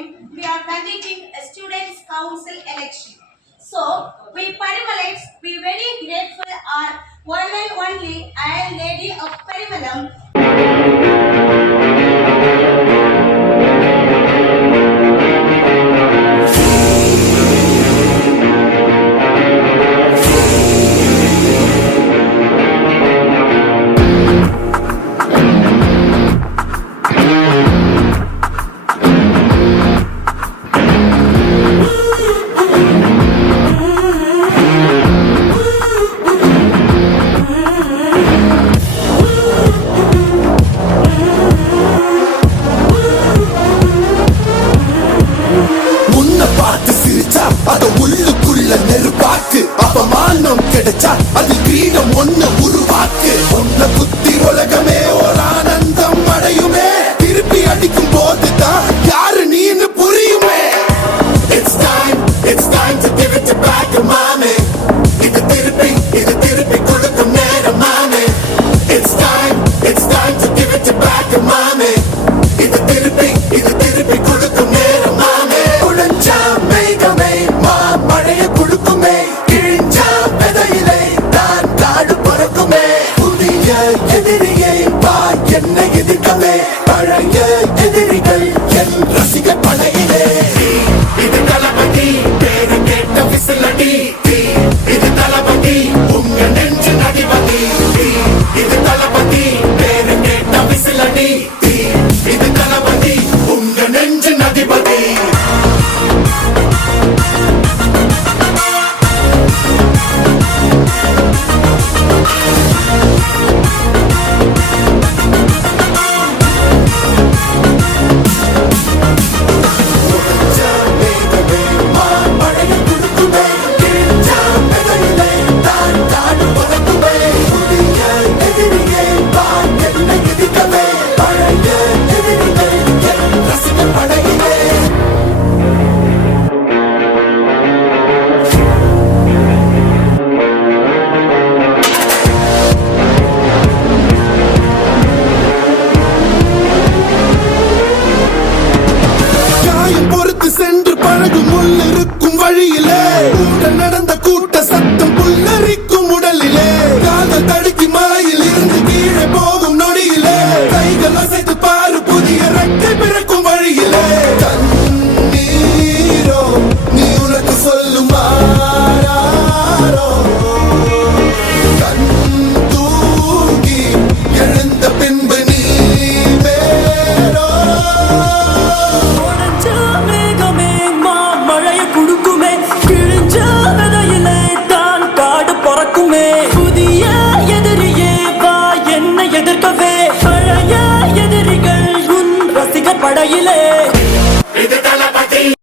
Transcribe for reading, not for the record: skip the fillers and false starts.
time we are conducting a students' council election. So, we Parimalites, we very grateful our one and only Iron Lady of Parimalam. அத உள்ளுக்குள்ள நெருப்பாக்கு அவமானம் கிடைச்சா அது கிரீடம் ஒண்ணு உருவாக்கு ஒன்ன புத்தி உலகமே ஒரு ஆனந்தம் அடையுமே திருப்பி அடிக்கும் போதுதான் யாரு நீன்னு புரியுமே. It's time to give it back to mommy. இது திருப்பி கொடுக்கும் நேரம் மாமே. It's time to give it back to mommy. இது திருப்பி கொடுக்கும் நேரம் மாமே. உடஞ்சா மேகமே மழைய குடுக்குமே கிழிஞ்சா விதையிலே தான் காடு பறக்குமே. புதிய எதிரியை வா என்னை எதிர்க்கவே பழைய எதிரிகள் என் ரசிக படையிலே. இது தளபதி பேரு கேட்ட விசிலடி. இது தளபதி உங்க நெஞ்சு நடிபதி. இது தளபதி பேரு கேட்ட விசிலடி. இது தளபதி உங்க நெஞ்சு நடிபதி. சென்று பழகும் முள் இருக்கும் வழியிலே கூட நடந்த கூட்ட சத்த